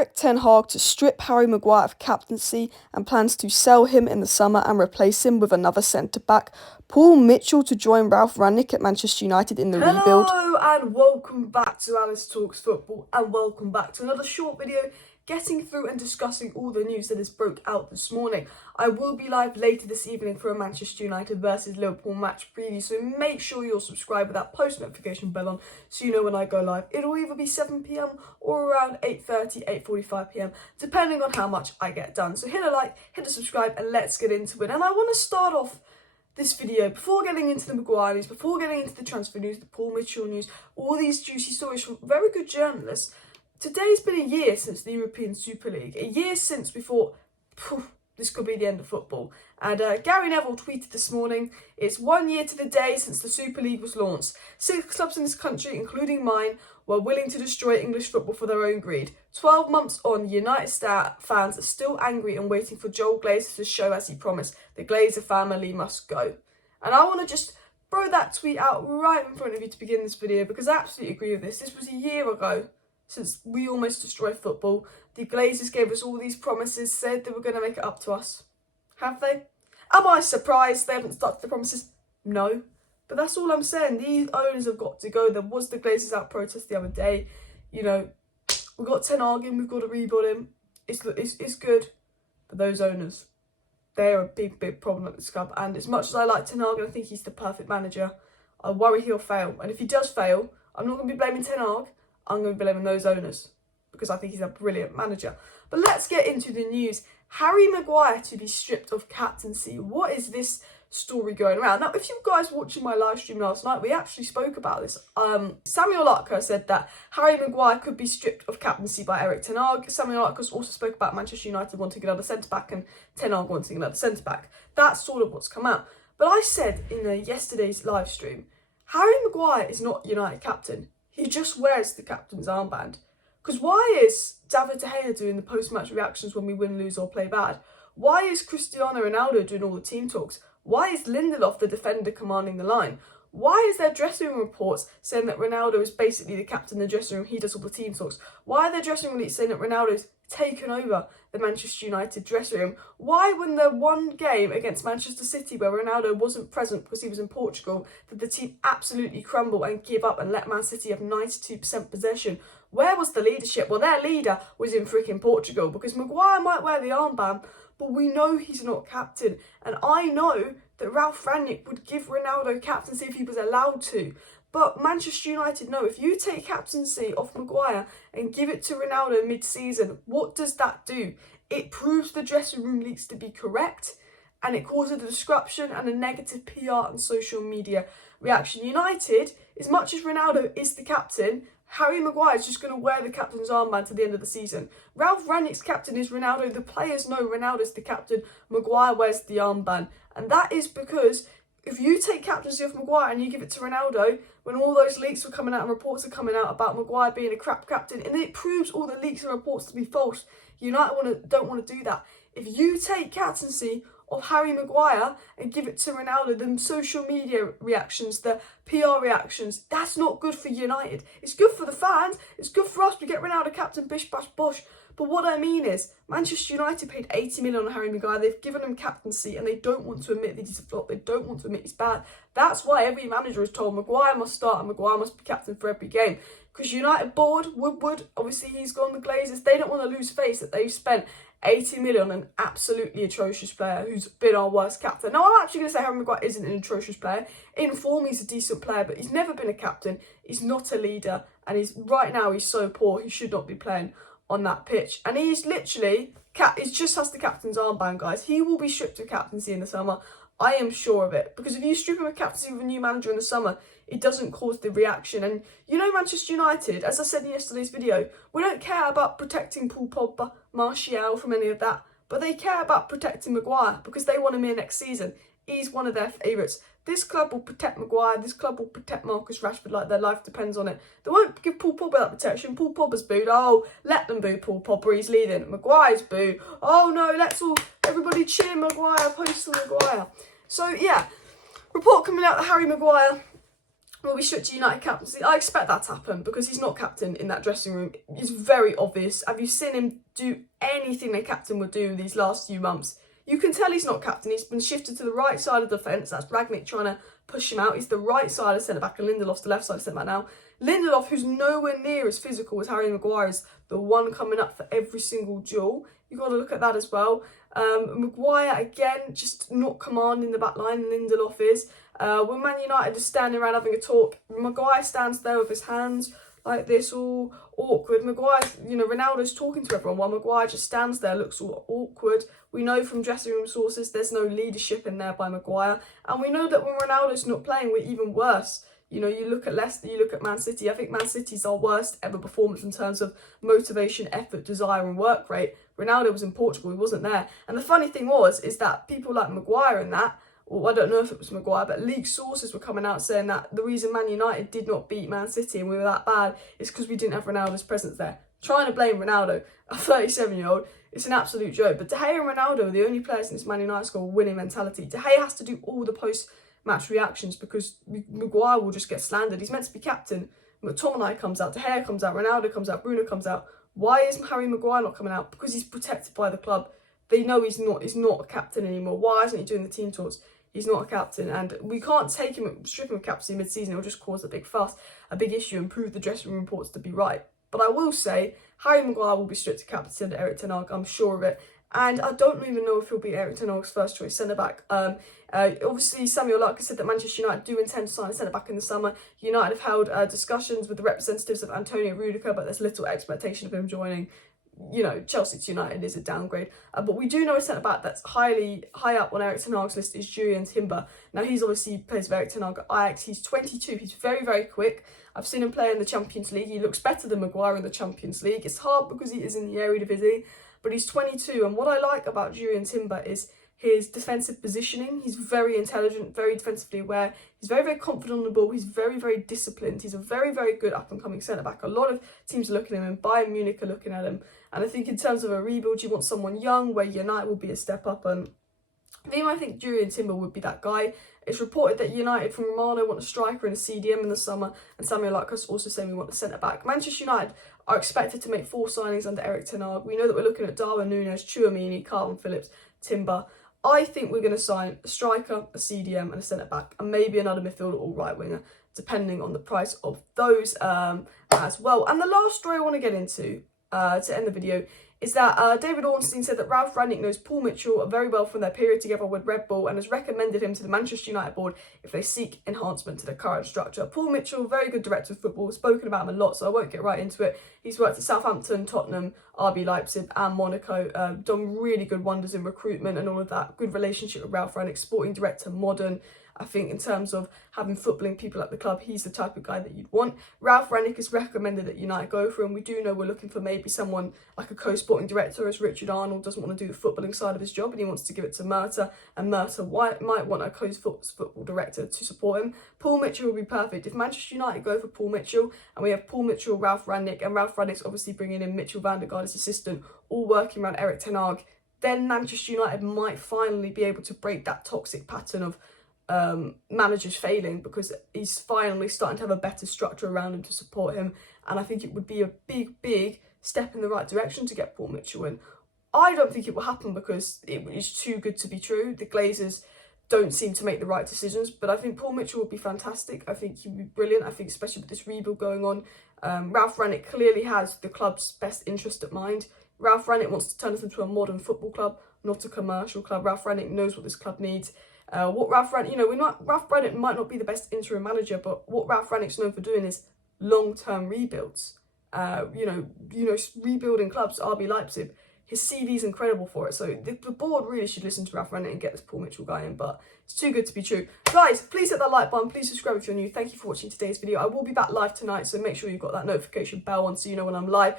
Erik Ten Hag to strip Harry Maguire of captaincy and plans to sell him in the summer and replace him with another centre-back. Paul Mitchell to join Ralf Rangnick at Manchester United in the rebuild. Hello and welcome back to Alice Talks Football, and welcome back to another short video getting through and discussing all the news that has broke out this morning. I will be live later this evening for a Manchester United versus Liverpool match preview, so make sure you're subscribed with that post notification bell on so you know when I go live. It'll either be 7 PM or around 8:30, 8:45 PM, depending on how much I get done. So hit a like, hit a subscribe, and let's get into it. And I want to start off this video, before getting into the Maguire news, before getting into the transfer news, the Paul Mitchell news, all these juicy stories from very good journalists. Today's been a year since the European Super League, a year since we thought, this could be the end of football. And Neville tweeted this morning, it's 1 year to the day since the Super League was launched. 6 clubs in this country, including mine, were willing to destroy English football for their own greed. 12 months on, United fans are still angry and waiting for Joel Glazer to show as he promised. The Glazer family must go. And I want to just throw that tweet out right in front of you to begin this video, because I absolutely agree with this. This was a year ago since we almost destroyed football. The Glazers gave us all these promises, said they were going to make it up to us. Have they? Am I surprised they haven't stuck to the promises? No. But that's all I'm saying. These owners have got to go. There was the Glazers out protest the other day. You know, we've got Ten Hag in, we've got to rebuild him. It's good. But those owners, they're a big problem at this club. And as much as I like Ten Hag and I think he's the perfect manager, I worry he'll fail. And if he does fail, I'm not going to be blaming Ten Hag. I'm going to be blaming those owners, because I think he's a brilliant manager. But let's get into the news. Harry Maguire to be stripped of captaincy. What is this story going around? Now, if you guys watching my live stream last night, we actually spoke about this. Samuel Larker said that Harry Maguire could be stripped of captaincy by Erik Ten Hag. Samuel Larker also spoke about Manchester United wanting another centre-back and Ten Hag wanting another centre-back. That's sort of what's come out. But I said in yesterday's live stream, Harry Maguire is not United captain. He just wears the captain's armband. Because why is David De Gea doing the post-match reactions when we win, lose or play bad? Why is Cristiano Ronaldo doing all the team talks? Why is Lindelof the defender commanding the line? Why is there dressing room reports saying that Ronaldo is basically the captain in the dressing room, he does all the team talks? Why are there dressing room leaks saying that Ronaldo's taken over the Manchester United dressing room? Why, when the one game against Manchester City where Ronaldo wasn't present because he was in Portugal, did the team absolutely crumble and give up and let Man City have 92% possession? Where was the leadership? Well, their leader was in freaking Portugal, because Maguire might wear the armband, but we know he's not captain. And I know that Ralf Rangnick would give Ronaldo captaincy if he was allowed to. But Manchester United know, if you take captaincy off Maguire and give it to Ronaldo mid-season, what does that do? It proves the dressing room leaks to be correct, and it causes a disruption and a negative PR and social media reaction. United, as much as Ronaldo is the captain, Harry Maguire is just going to wear the captain's armband to the end of the season. Ralf Rangnick's captain is Ronaldo. The players know Ronaldo's the captain. Maguire wears the armband. And that is because if you take captaincy off Maguire and you give it to Ronaldo, when all those leaks were coming out and reports are coming out about Maguire being a crap captain, and it proves all the leaks and reports to be false, United don't want to do that. If you take captaincy of Harry Maguire and give it to Ronaldo, the social media reactions, the PR reactions, that's not good for United. It's good for the fans, it's good for us, we get Ronaldo captain, bish bash bosh. But what I mean is, Manchester United paid 80 million on Harry Maguire, they've given him captaincy, and they don't want to admit that he's a flop, they don't want to admit he's bad. That's why every manager is told Maguire must start and Maguire must be captain for every game. Because United board, Woodward, obviously he's gone the Glazers, they don't want to lose face that they've spent 80 million on an absolutely atrocious player who's been our worst captain. Now, I'm actually going to say Harry Maguire isn't an atrocious player. In form, he's a decent player, but he's never been a captain. He's not a leader, and right now he's so poor, he should not be playing on that pitch. And he's literally, he just has the captain's armband, guys. He will be stripped of captaincy in the summer. I am sure of it, because if you strip him of captaincy with a new manager in the summer, it doesn't cause the reaction. And you know, Manchester United, as I said in yesterday's video, we don't care about protecting Paul Pogba, Martial from any of that, but they care about protecting Maguire because they want him here next season. He's one of their favourites. This club will protect Maguire, this club will protect Marcus Rashford like their life depends on it. They won't give Paul Pogba that protection. Paul Pogba's booed. Oh, let them boo Paul Pogba, he's leaving. Maguire's booed. Oh no, everybody cheer Maguire, post to Maguire. So yeah, report coming out that Harry Maguire will be stripped to United captaincy. I expect that to happen because he's not captain in that dressing room. It's very obvious. Have you seen him do anything a captain would do these last few months? You can tell he's not captain. He's been shifted to the right side of the defence. That's Rangnick trying to push him out. He's the right side of centre-back and Lindelof's the left side of centre-back now. Lindelof, who's nowhere near as physical as Harry Maguire, is the one coming up for every single duel. You've got to look at that as well. Maguire, again, just not commanding the back line. Lindelof is. When Man United is standing around having a talk, Maguire stands there with his hands like this, all awkward. Maguire, Ronaldo's talking to everyone while Maguire just stands there, looks all awkward. We know from dressing room sources there's no leadership in there by Maguire. And we know that when Ronaldo's not playing, we're even worse. You look at Leicester, you look at Man City. I think Man City's our worst ever performance in terms of motivation, effort, desire and work rate. Ronaldo was in Portugal, he wasn't there. And the funny thing is that people like Maguire and that, or I don't know if it was Maguire, but leaked sources were coming out saying that the reason Man United did not beat Man City and we were that bad is because we didn't have Ronaldo's presence there. Trying to blame Ronaldo, a 37-year-old, it's an absolute joke. But De Gea and Ronaldo are the only players in this Man United squad with winning mentality. De Gea has to do all the post-match reactions because Maguire will just get slandered. He's meant to be captain. McTominay comes out, De Gea comes out, Ronaldo comes out, Bruno comes out. Why is Harry Maguire not coming out? Because he's protected by the club. They know he's not a captain anymore. Why isn't he doing the team talks? He's not a captain, and we can't strip him of captaincy mid-season. It'll just cause a big fuss, a big issue, and prove the dressing room reports to be right. But I will say, Harry Maguire will be stripped to captaincy under Erik Ten Hag, I'm sure of it. And I don't even know if he'll be Erik Ten Hag's first choice centre-back. Obviously, Samuel Lark has said that Manchester United do intend to sign a centre-back in the summer. United have held discussions with the representatives of Antonio Rudiger, but there's little expectation of him joining. Chelsea to United is a downgrade. But we do know a centre-back that's high up on Erik Ten Hag's list is Jurrien Timber. Now, he's obviously plays with Erik Ten Hag at Ajax. He's 22. He's very, very quick. I've seen him play in the Champions League. He looks better than Maguire in the Champions League. It's hard because he is in the Eredivisie, but he's 22. And what I like about Jurrien Timber is his defensive positioning. He's very intelligent, very defensively aware. He's very, very confident on the ball. He's very, very disciplined. He's a very, very good up-and-coming centre-back. A lot of teams are looking at him, and Bayern Munich are looking at him. And I think in terms of a rebuild, you want someone young, where United will be a step up. And I think Jurrien Timber would be that guy. It's reported that United from Romano want a striker and a CDM in the summer, and Samuel Lark also saying we want a centre-back. Manchester United are expected to make 4 signings under Erik Ten Hag. We know that we're looking at Darwin Núñez, Tchouaméni, Calvin Phillips, Timber. I think we're going to sign a striker, a CDM and a centre-back, and maybe another midfielder or right-winger, depending on the price of those as well. And the last story I want to get into to end the video is that David Ornstein said that Ralf Rangnick knows Paul Mitchell very well from their period together with Red Bull and has recommended him to the Manchester United board if they seek enhancement to the current structure. Paul Mitchell, very good director of football, spoken about him a lot, so I won't get right into it. He's worked at Southampton, Tottenham, RB Leipzig and Monaco, done really good wonders in recruitment and all of that. Good relationship with Ralf Rangnick, sporting director, modern. I think in terms of having footballing people at the club, he's the type of guy that you'd want. Ralf Rangnick is recommended that United go for him. We do know we're looking for maybe someone like a co-sporting director, as Richard Arnold doesn't want to do the footballing side of his job and he wants to give it to Murta, and Murta might want a co-football director to support him. Paul Mitchell will be perfect. If Manchester United go for Paul Mitchell, and we have Paul Mitchell, Ralf Rangnick, and Ralf Rangnick's obviously bringing in Mitchell van der Gaard as assistant, all working around Erik Ten Hag, then Manchester United might finally be able to break that toxic pattern of managers failing, because he's finally starting to have a better structure around him to support him, and I think it would be a big step in the right direction to get Paul Mitchell in. I don't think it will happen because it is too good to be true. The Glazers don't seem to make the right decisions, but I think Paul Mitchell would be fantastic. I think he would be brilliant. I think especially with this rebuild going on, Ralf Rangnick clearly has the club's best interest at mind. Ralf Rangnick wants to turn us into a modern football club, not a commercial club. Ralf Rangnick knows what this club needs. Ralf Rangnick might not be the best interim manager, but what Ralf Rangnick's known for doing is long-term rebuilds. Rebuilding clubs. RB Leipzig, his CV is incredible for it. So the board really should listen to Ralf Rangnick and get this Paul Mitchell guy in, but it's too good to be true. Guys, please hit that like button. Please subscribe if you're new. Thank you for watching today's video. I will be back live tonight, so make sure you've got that notification bell on so you know when I'm live.